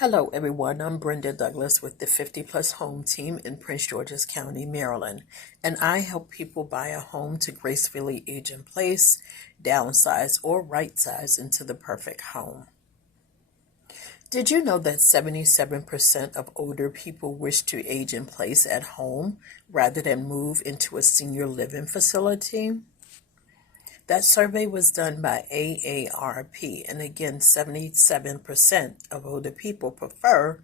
Hello, everyone. I'm Brenda Douglas with the 50 Plus Home Team in Prince George's County, Maryland, and I help people buy a home to gracefully age in place, downsize, or right size into the perfect home. Did you know that 77% of older people wish to age in place at home rather than move into a senior living facility? That survey was done by AARP, and again, 77% of older people prefer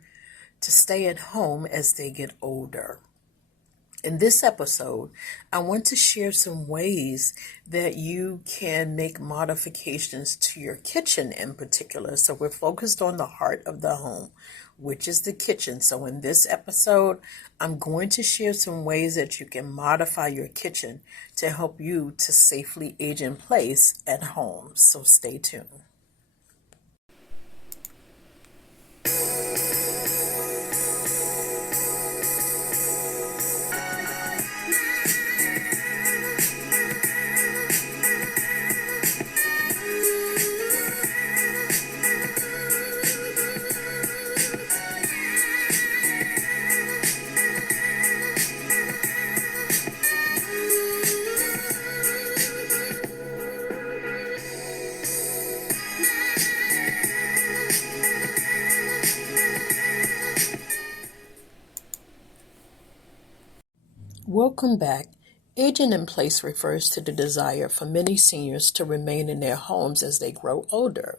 to stay at home as they get older. In this episode, I want to share some ways that you can make modifications to your kitchen in particular. So we're focused on the heart of the home, which is the kitchen. So in this episode, I'm going to share some ways that you can modify your kitchen to help you to safely age in place at home. So stay tuned. Welcome back. Aging in place refers to the desire for many seniors to remain in their homes as they grow older,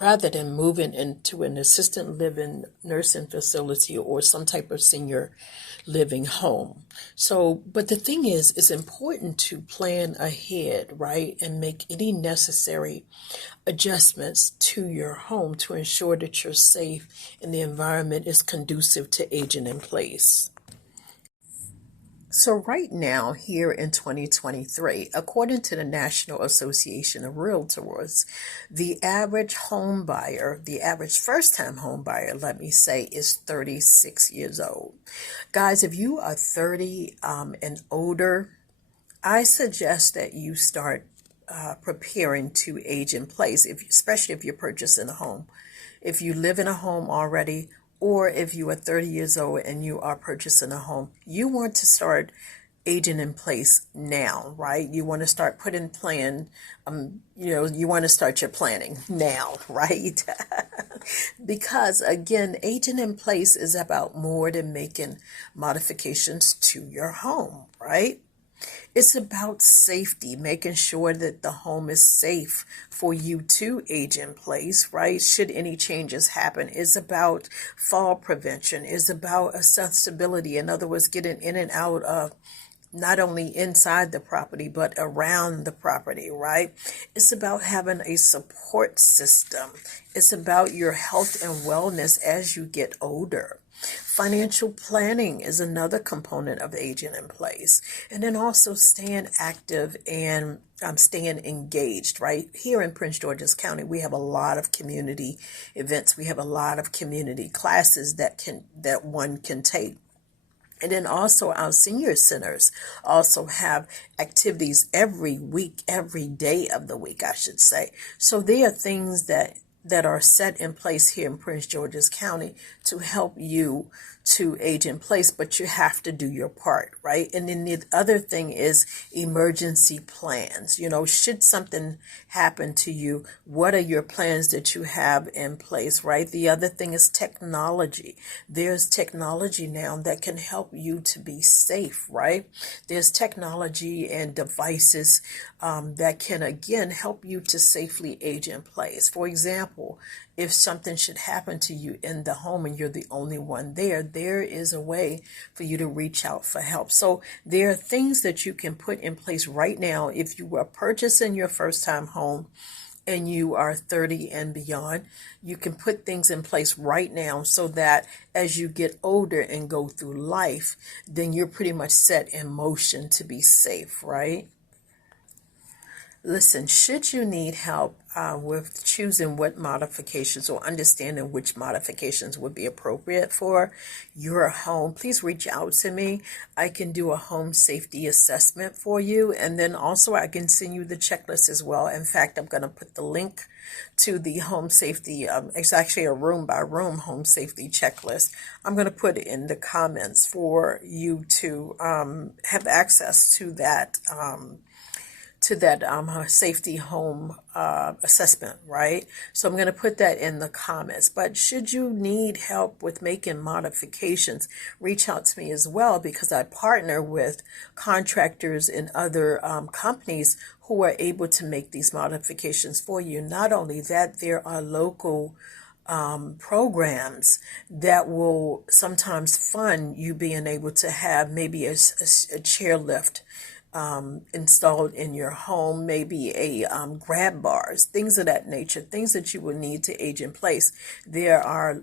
rather than moving into an assisted living nursing facility or some type of senior living home. But the thing is, it's important to plan ahead, right? And make any necessary adjustments to your home to ensure that you're safe and the environment is conducive to aging in place. So right now, here in 2023, according to the National Association of Realtors, the average home buyer, the average first-time home buyer, let me say, is 36 years old. Guys, if you are 30 and older, I suggest that you start preparing to age in place, especially if you're purchasing a home. If you live in a home already, or if you are 30 years old and you are purchasing a home, you want to start aging in place now, right? You want to start putting you want to start your planning now, right? Because again, aging in place is about more than making modifications to your home, right? It's about safety, making sure that the home is safe for you to age in place, right? Should any changes happen. It's about fall prevention. It's about accessibility. In other words, getting in and out of not only inside the property, but around the property, right? It's about having a support system. It's about your health and wellness as you get older. Financial planning is another component of aging in place. And then also staying active and staying engaged, right? Here in Prince George's County, we have a lot of community events. We have a lot of community classes that one can take. And then also our senior centers also have activities every week, every day of the week, I should say. So there are things that are set in place here in Prince George's County to help you to age in place, but you have to do your part, right? And then the other thing is emergency plans. Should something happen to you, what are your plans that you have in place, right? The other thing is technology. There's technology now that can help you to be safe, right? There's technology and devices that can, again, help you to safely age in place. For example, if something should happen to you in the home and you're the only one there is a way for you to reach out for help. So there are things that you can put in place right now. If you are purchasing your first time home and you are 30 and beyond, you can put things in place right now so that as you get older and go through life, then you're pretty much set in motion to be safe, right? Listen, should you need help, with choosing what modifications or understanding which modifications would be appropriate for your home, please reach out to me. I can do a home safety assessment for you, and then also I can send you the checklist as well. In fact, I'm going to put the link to the home safety. It's actually a room by room home safety checklist. I'm going to put it in the comments for you to have access to that safety home assessment, right? So I'm going to put that in the comments. But should you need help with making modifications, reach out to me as well, because I partner with contractors and other companies who are able to make these modifications for you. Not only that, there are local programs that will sometimes fund you being able to have maybe a chair lift installed in your home, maybe a grab bars, things of that nature, things that you will need to age in place. There are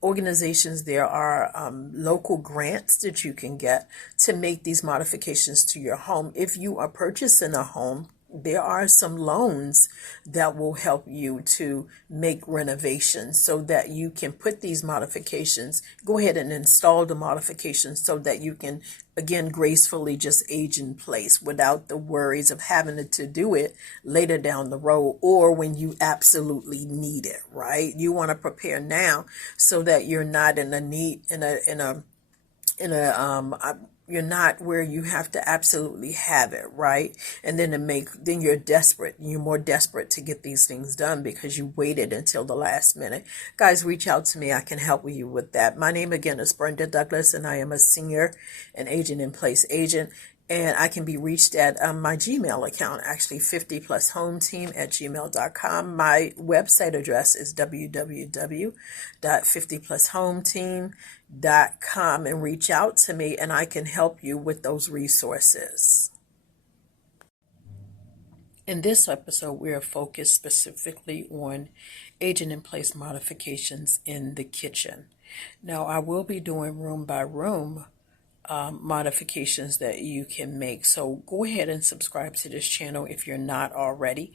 organizations, there are local grants that you can get to make these modifications to your home. If you are purchasing a home, there are some loans that will help you to make renovations so that you can put these modifications, go ahead and install the modifications so that you can, again, gracefully just age in place without the worries of having to do it later down the road or when you absolutely need it, right? You want to prepare now so that you're not you're not where you have to absolutely have it, right? And then then you're desperate. You're more desperate to get these things done because you waited until the last minute. Guys, reach out to me. I can help you with that. My name again is Brenda Douglas, and I am a senior and agent in place agent. And I can be reached at my Gmail account, actually 50plushometeam@gmail.com. My website address is www.50plushometeam.com, and reach out to me and I can help you with those resources. In this episode, we are focused specifically on aging in place modifications in the kitchen. Now, I will be doing room by room modifications that you can make. So go ahead and subscribe to this channel if you're not already,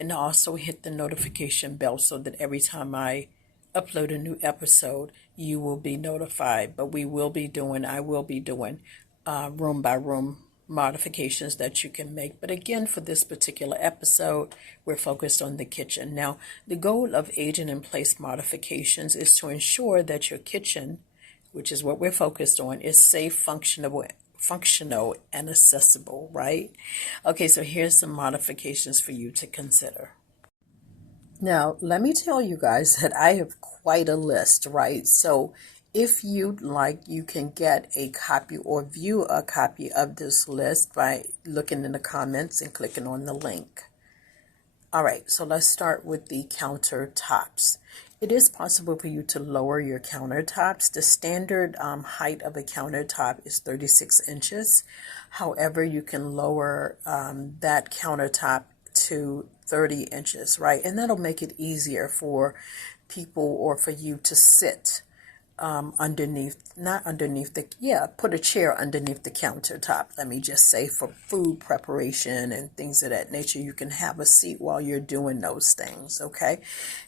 and also hit the notification bell so that every time I upload a new episode, you will be notified. But I will be doing room by room modifications that you can make. But again, for this particular episode, we're focused on the kitchen. Now, the goal of aging in place modifications is to ensure that your kitchen, which is what we're focused on, is safe, functional, and accessible, right? Okay, so here's some modifications for you to consider. Now, let me tell you guys that I have quite a list, right? So if you'd like, you can get a copy or view a copy of this list by looking in the comments and clicking on the link. All right, so let's start with the countertops. It is possible for you to lower your countertops. The standard height of a countertop is 36 inches. However, you can lower that countertop to 30 inches, right? And that'll make it easier for people or for you to sit put a chair underneath the countertop. Let me just say, for food preparation and things of that nature, you can have a seat while you're doing those things, okay?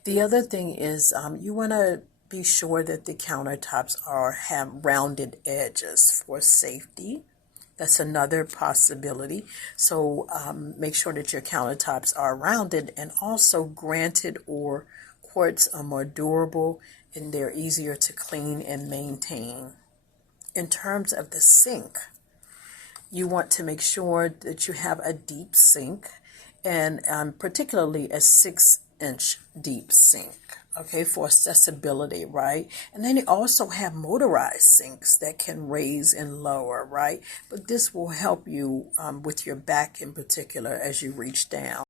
The other thing is you want to be sure that the countertops have rounded edges for safety. That's another possibility. So make sure that your countertops are rounded, and also granite or quartz are more durable and they're easier to clean and maintain. In terms of the sink, you want to make sure that you have a deep sink, and particularly a 6-inch deep sink, okay, for accessibility, right? And then you also have motorized sinks that can raise and lower, right? But this will help you with your back in particular as you reach down.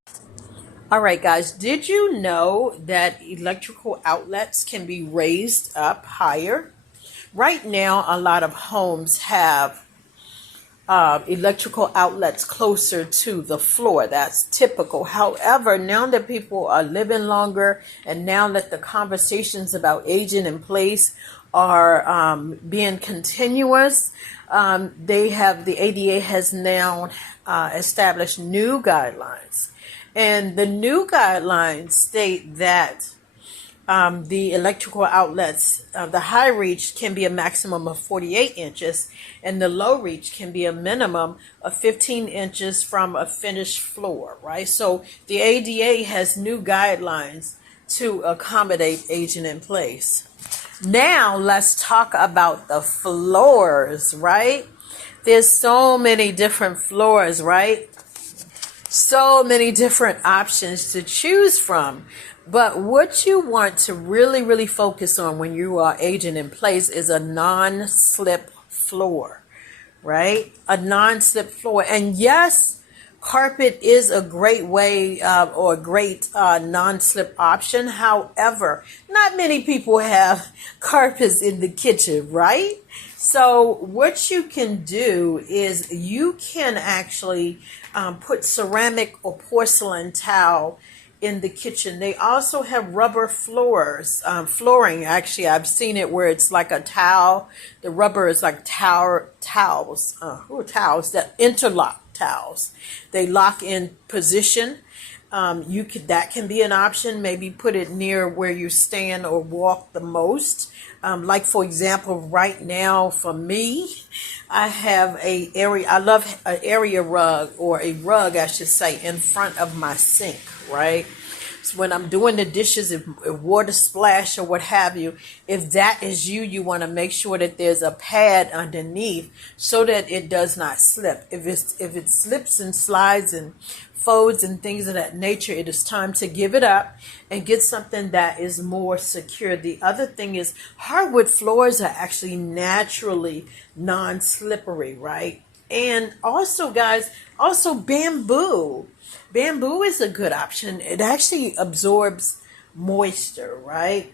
All right, guys, did you know that electrical outlets can be raised up higher? Right now, a lot of homes have electrical outlets closer to the floor. That's typical. However, now that people are living longer, and now that the conversations about aging in place are being continuous, the ADA has now established new guidelines. And the new guidelines state that the electrical outlets, the high reach can be a maximum of 48 inches, and the low reach can be a minimum of 15 inches from a finished floor, right? So the ADA has new guidelines to accommodate aging in place. Now let's talk about the floors, right? There's so many different floors, right? So many different options to choose from. But what you want to really, really focus on when you are aging in place is a non-slip floor, right? A non-slip floor. And yes, carpet is a great way or a great non-slip option. However, not many people have carpets in the kitchen, right? So what you can do is you can actually put ceramic or porcelain towel in the kitchen. They also have rubber floors, flooring. Actually, I've seen it where it's like a towel. The rubber is like towels that interlock towels. They lock in position. That can be an option. Maybe put it near where you stand or walk the most. Like for example, right now for me, I have I love an area rug, or a rug, I should say, in front of my sink, right? So when I'm doing the dishes, if water splash or what have you, if that is you want to make sure that there's a pad underneath so that it does not slip. If it slips and slides and folds and things of that nature, it is time to give it up and get something that is more secure. The other thing is hardwood floors are actually naturally non-slippery, right? And also, guys, bamboo. Bamboo is a good option. It actually absorbs moisture, right?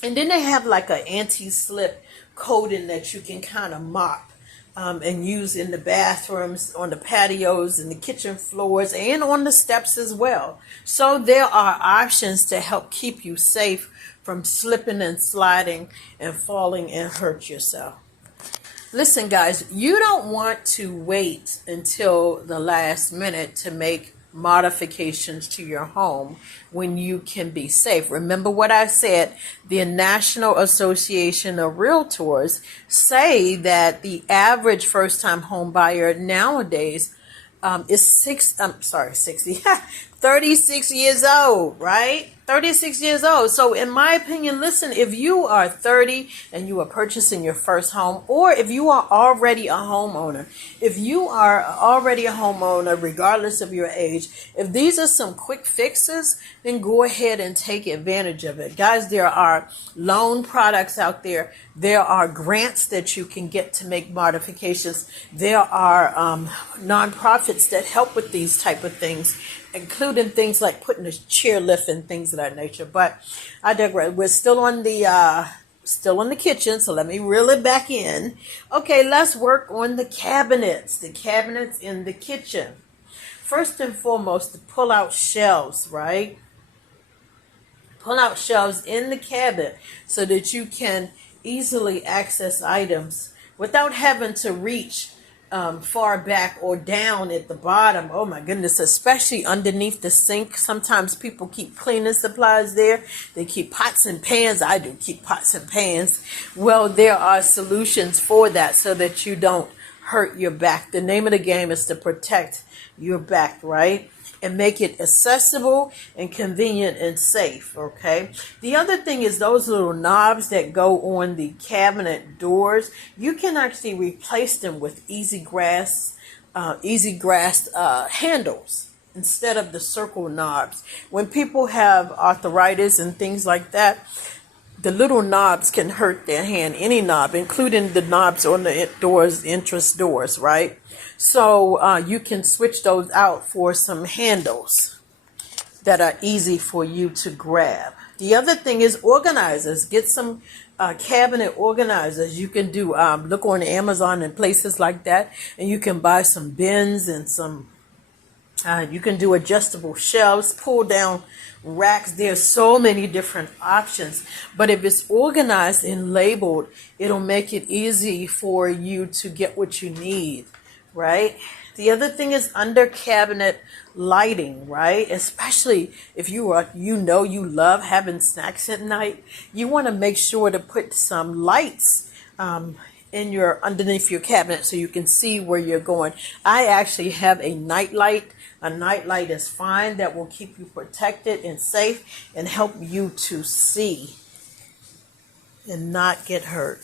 And then they have like an anti-slip coating that you can kind of mop and use in the bathrooms, on the patios, and the kitchen floors, and on the steps as well. So there are options to help keep you safe from slipping and sliding and falling and hurt yourself. Listen, guys, you don't want to wait until the last minute to make modifications to your home when you can be safe. Remember what I said, the National Association of Realtors say that the average first-time home buyer nowadays is 36 years old, right? 36 years old. So in my opinion, listen, if you are 30 and you are purchasing your first home, or if you are already a homeowner, regardless of your age, if these are some quick fixes, then go ahead and take advantage of it. Guys, there are loan products out there. There are grants that you can get to make modifications. There are nonprofits that help with these type of things, including things like putting a chair lift and things of that nature. But I digress. We're still on the kitchen, so let me reel it back in. Okay, let's work on the cabinets in the kitchen. First and foremost, the pull-out shelves, right? Pull-out shelves in the cabinet so that you can easily access items without having to reach far back or down at the bottom. Oh my goodness, especially underneath the sink. Sometimes people keep cleaning supplies there. They keep pots and pans. I do keep pots and pans. Well, there are solutions for that so that you don't hurt your back. The name of the game is to protect your back, right? And make it accessible and convenient and safe, okay? The other thing is those little knobs that go on the cabinet doors. You can actually replace them with easy grasp handles instead of the circle knobs. When people have arthritis and things like that, the little knobs can hurt their hand. Any knob, including the knobs on the doors, entrance doors, right? So you can switch those out for some handles that are easy for you to grab. The other thing is organizers. Get some cabinet organizers. You can do look on Amazon and places like that, and you can buy some bins and some. You can do adjustable shelves, pull down racks. There's so many different options. But if it's organized and labeled, it'll make it easy for you to get what you need, right? The other thing is under cabinet lighting, right? Especially if you love having snacks at night, you want to make sure to put some lights in your underneath your cabinet so you can see where you're going. I actually have a night light. A night light is fine. That will keep you protected and safe and help you to see and not get hurt.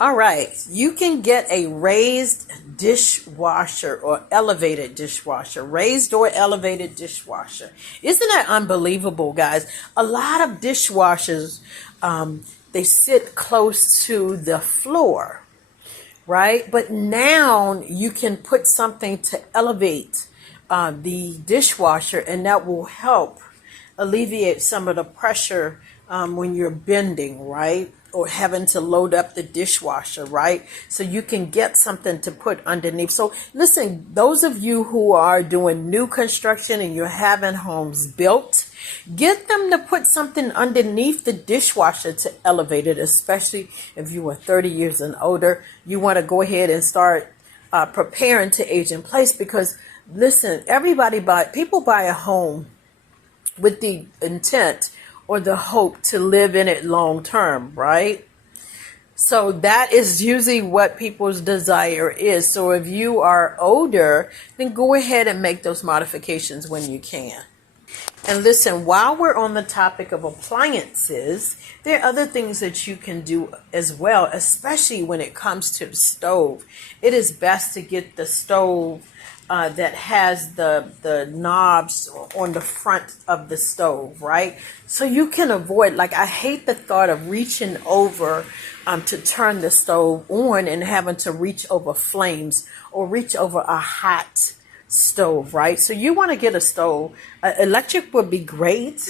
All right, you can get a raised dishwasher or elevated dishwasher. Raised or elevated dishwasher. Isn't that unbelievable, guys? A lot of dishwashers, they sit close to the floor, right? But now you can put something to elevate the dishwasher, and that will help alleviate some of the pressure when you're bending, right? Or having to load up the dishwasher, right? So you can get something to put underneath. So listen, those of you who are doing new construction and you're having homes built, get them to put something underneath the dishwasher to elevate it, especially if you are 30 years and older. You want to go ahead and start preparing to age in place, because listen, people buy a home with the intent or the hope to live in it long term, right? So that is usually what people's desire is. So if you are older, then go ahead and make those modifications when you can. And listen, while we're on the topic of appliances, there are other things that you can do as well, especially when it comes to the stove. It is best to get the stove that has the knobs on the front of the stove, right? So you can avoid, I hate the thought of reaching over to turn the stove on and having to reach over flames or reach over a hot stove, right? So you want to get a stove. Electric would be great,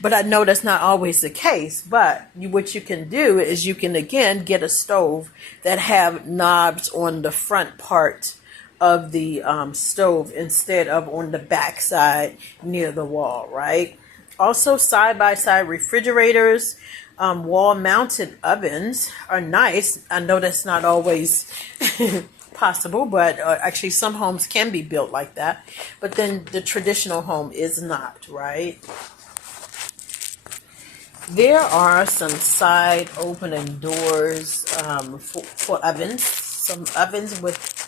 but I know that's not always the case. But what you can do is you can, again, get a stove that have knobs on the front part of the stove instead of on the back side near the wall, right? Also, side-by-side refrigerators, wall-mounted ovens are nice. I know that's not always possible, but actually some homes can be built like that. But then the traditional home is not, right? There are some side opening doors for ovens. Some ovens with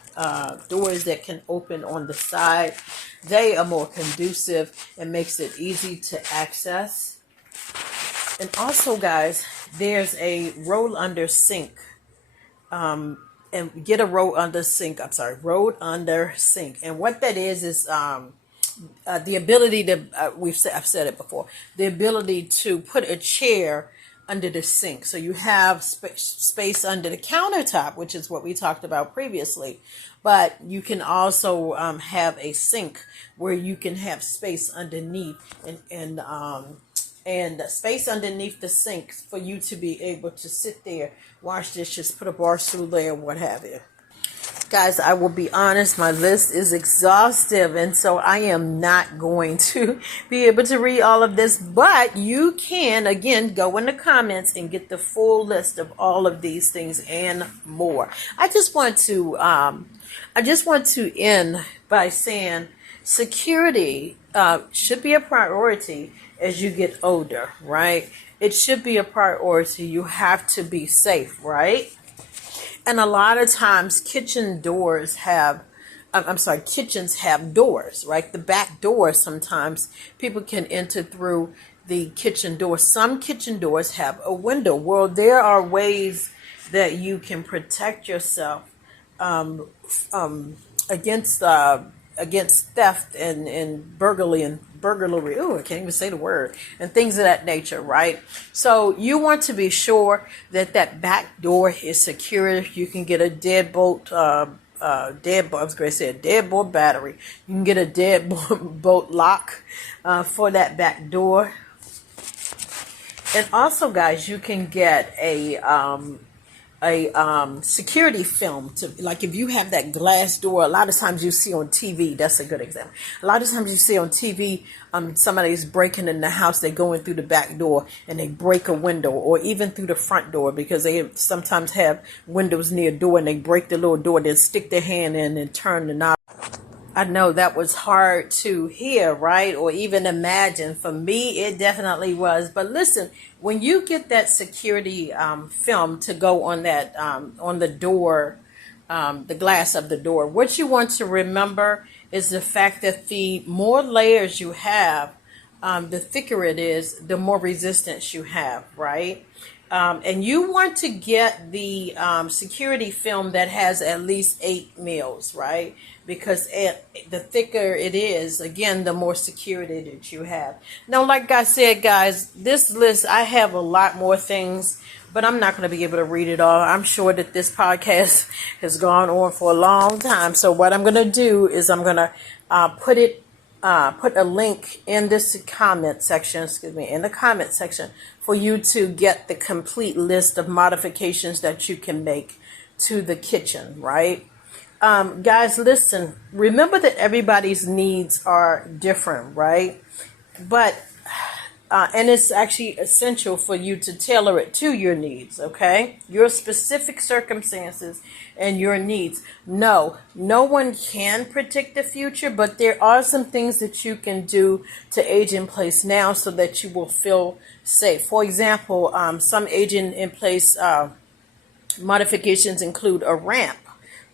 doors that can open on the side. They are more conducive and makes it easy to access. And also, guys, there's a roll under sink. And get a roll under sink. Roll under sink. And what that is the ability to, I've said it before, the ability to put a chair under the sink. So you have space under the countertop, which is what we talked about previously. But you can also have a sink where you can have space underneath and space underneath the sink for you to be able to sit there, wash dishes, put a bar stool there, what have you. Guys, I will be honest, my list is exhaustive, and so I am not going to be able to read all of this, but you can, again, go in the comments and get the full list of all of these things and more. I just want to end by saying security should be a priority as you get older, right? It should be a priority. You have to be safe, right? And a lot of times kitchens have doors, right? The back door, sometimes people can enter through the kitchen door. Some kitchen doors have a window. Well, there are ways that you can protect yourself against theft and burglary. Oh, I can't even say the word. And things of that nature, right? So you want to be sure that back door is secure. You can get a deadbolt battery. You can get a deadbolt lock for that back door. And also, guys, you can get a a security film to, like, if you have that glass door. A lot of times you see on TV, that's a good example. A lot of times you see on TV, somebody's breaking in the house, they go in through the back door and they break a window, or even through the front door, because they sometimes have windows near door, and they break the little door, then stick their hand in and turn the knob. I know that was hard to hear, right? Or even imagine. For me, it definitely was. But listen, when you get that security film to go on that, on the door, the glass of the door, what you want to remember is the fact that the more layers you have, the thicker it is, the more resistance you have, right? And you want to get the security film that has at least 8 mils, right? Because the thicker it is, again, the more security that you have. Now, like I said, guys, this list, I have a lot more things, but I'm not going to be able to read it all. I'm sure that this podcast has gone on for a long time. So what I'm going to do is I'm going to put a link in this comment section, in the comment section, for you to get the complete list of modifications that you can make to the kitchen, right? Guys, listen, remember that everybody's needs are different, right? But, and it's actually essential for you to tailor it to your needs, okay? Your specific circumstances and your needs. No one can predict the future, but there are some things that you can do to age in place now so that you will feel safe. For example, some aging in place modifications include a ramp,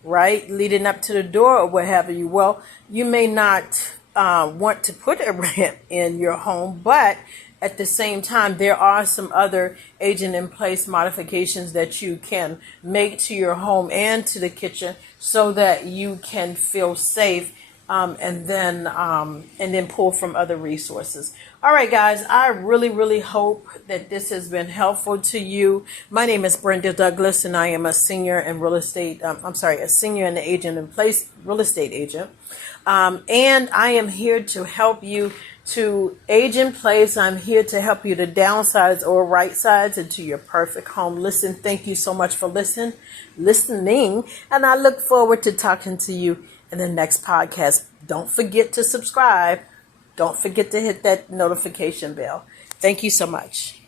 right, leading up to the door or what have you. Well, you may not want to put a ramp in your home, but at the same time, there are some other aging in place modifications that you can make to your home and to the kitchen so that you can feel safe, and then pull from other resources. All right, guys, I really hope that this has been helpful to you. My name is Brenda Douglas, and I am a senior in real estate. A senior in the agent in place real estate agent. And I am here to help you to age in place. I'm here to help you to downsize or right size into your perfect home. Listen, thank you so much for listening, and I look forward to talking to you in the next podcast. Don't forget to subscribe. Don't forget to hit that notification bell. Thank you so much.